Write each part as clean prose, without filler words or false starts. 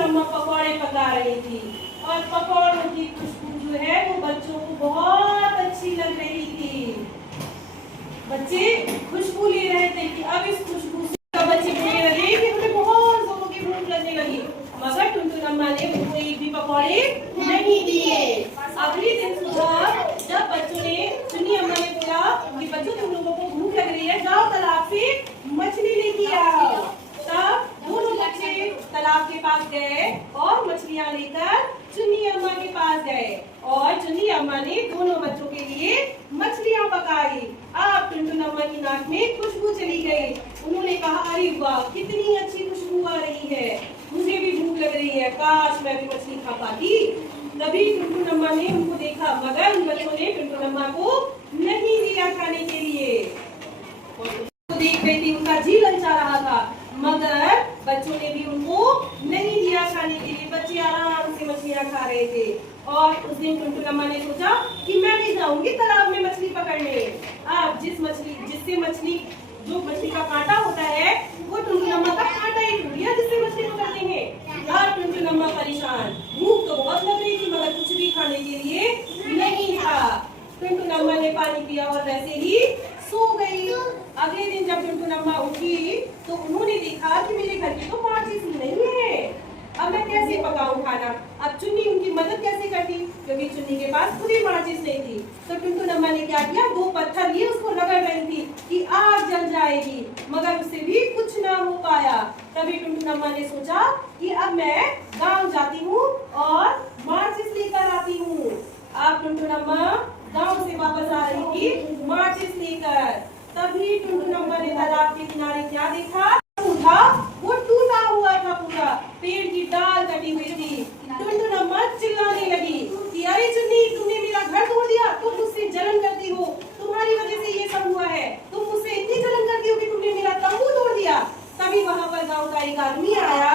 अम्मा पकौड़े पका रही थी और पकौड़ों की खुशबू जो है वो बच्चों को बहुत अच्छी लग रही थी। बच्चे खुशबू ले रहे थे कि अब इस खुशबू से बच्चे बोलने लगे कि हमें बहुत जोरों की भूख लगने लगी, मगर टुनटुन अम्मा ने उनको एक भी पकौड़े नहीं दिए। अगले दिन सुबह जब बच्चों ने चुन्नी अम्मा ने बोला कि बच्चों तुम लोगों को भूख लग रही है, जाओ तालाब से मछली लेके आओ। तब दोनों बच्चे तालाब के पास गए और मछलियां लेकर चुन्नी अम्मा के पास गए और चुन्नी अम्मा ने दोनों बच्चों के लिए मछलियां पकाई। अब टुनटुन अम्मा की नाक में खुशबू चली गई। उन्होंने कहा, अरे वाह, कितनी अच्छी खुशबू आ रही है, मुझे भी भूख लग रही है, काश मैं भी मछली खा पाती। तभी टुनटुन अम्मा ने उनको देखा, मगर उन बच्चों ने टुनटुन अम्मा को नहीं दिया खाने के लिए। देख रही थी, उनका जी ललचा रहा था, मगर बच्चों ने भी उनको नहीं दिया खाने के लिए। बच्चे आराम से मछलियां खा रहे थे और उस दिन टुनटुन अम्मा ने सोचा कि मैं भी जाऊंगी तालाब में मछली पकड़ने। अब जो मछली का कांटा होता है वो टुनटुन अम्मा का कांटा ही टूट गया जिससे मछली पकड़ते हैं। यार टुनटुन अम्मा परेशान, भूख तो बहुत लग रही थी मगर कुछ भी खाने के लिए नहीं था। टुनटुन अम्मा ने पानी पिया और वैसे ही सो गई। अगले दिन जब टुनटुन अम्मा उठी तो उन्होंने देखा कि मेरे घर की तो माचिस नहीं है, अब मैं कैसे पकाऊं खाना। अब चुन्नी उनकी मदद कैसे करती, क्योंकि चुन्नी के पास खुद ही माचिस नहीं थी। तो टुनटुन अम्मा ने क्या किया, 2 पत्थर लिए उसको रगड़ रही थी कि आग जल जाएगी, मगर उससे भी कुछ ना हो पाया। तभी टुनटुन अम्मा ने सोचा कि अब मैं गाँव जाती हूँ और माचिस लेकर आती हूँ। अब टुनटुन अम्मा गाँव से वापस आ रही थी माचिस लेकर। तभी टुनटुन अम्मा ने तालाब के किनारे क्या देखा, उठा, वो टूटा हुआ था पूरा, पेड़ की डाल कटी हुई थी। टुनटुन अम्मा चिल्लाने लगी कि अरे चुन्नी, तुमने मेरा घर तोड़ दिया, तुम मुझसे जलन करती हो, तुम्हारी वजह से ये सब हुआ है, तुम मुझसे इतनी जलन करती हो कि तुमने मेरा तंबू तोड़ दिया। तभी वहाँ पर गाँव का एक आदमी आया,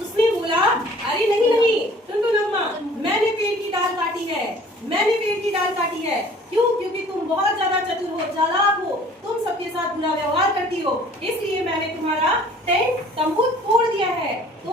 उसने बोला, अरे नहीं नहीं टुनटुन अम्मा, मैंने पेड़ की डाल काटी है, मैंने पेड़ की डाल काटी है। क्यों? क्योंकि तुम बहुत ज्यादा चतुर हो, चालाक हो, तुम सबके साथ बुरा व्यवहार करती हो, इसलिए मैंने तुम्हारा टेंट तंबू तोड़ दिया है। तो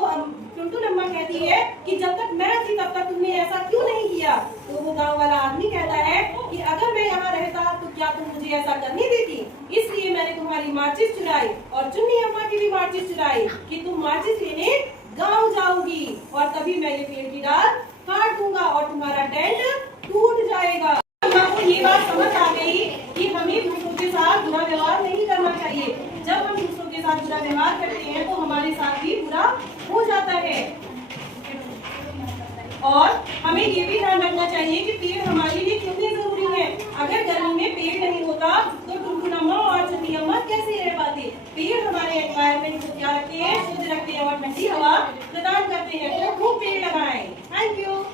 टुनटुन अम्मा कहती है कि जब तक मैं थी तब तक तुमने ऐसा क्यों नहीं किया। तो वो गाँव वाला आदमी कहता है कि अगर मैं यहाँ रहता तो क्या तुम मुझे ऐसा करने देती, इसलिए मैंने तुम्हारी माचिस चुराई और चुन्नी अम्मा की भी माचिस चुराई कि तुम माचिस लेने गाँव जाओगी और तभी मैं ये पेड़ की डाल काट दूंगा और तुम्हारा टेंट टूट जाएगा। अम्मा को ये बात समझ आ गई कि हमें दूसरों के साथ बुरा व्यवहार नहीं करना चाहिए। जब हम दूसरों के साथ बुरा व्यवहार करते हैं तो हमारे साथ भी बुरा हो जाता है। और हमें ये भी ध्यान रखना चाहिए कि पेड़ हमारे लिए कितने जरूरी है। अगर गर्मी में पेड़ नहीं होता तो टुनटुन अम्मा और चुन्नी अम्मा कैसे रह पाते। पेड़ हमारे एनवायरमेंट को क्या रखते हैं, शुद्ध रखते हैं और ठंडी हवा प्रदान करते हैं। तो वो पेड़ लगाएं। Thank you.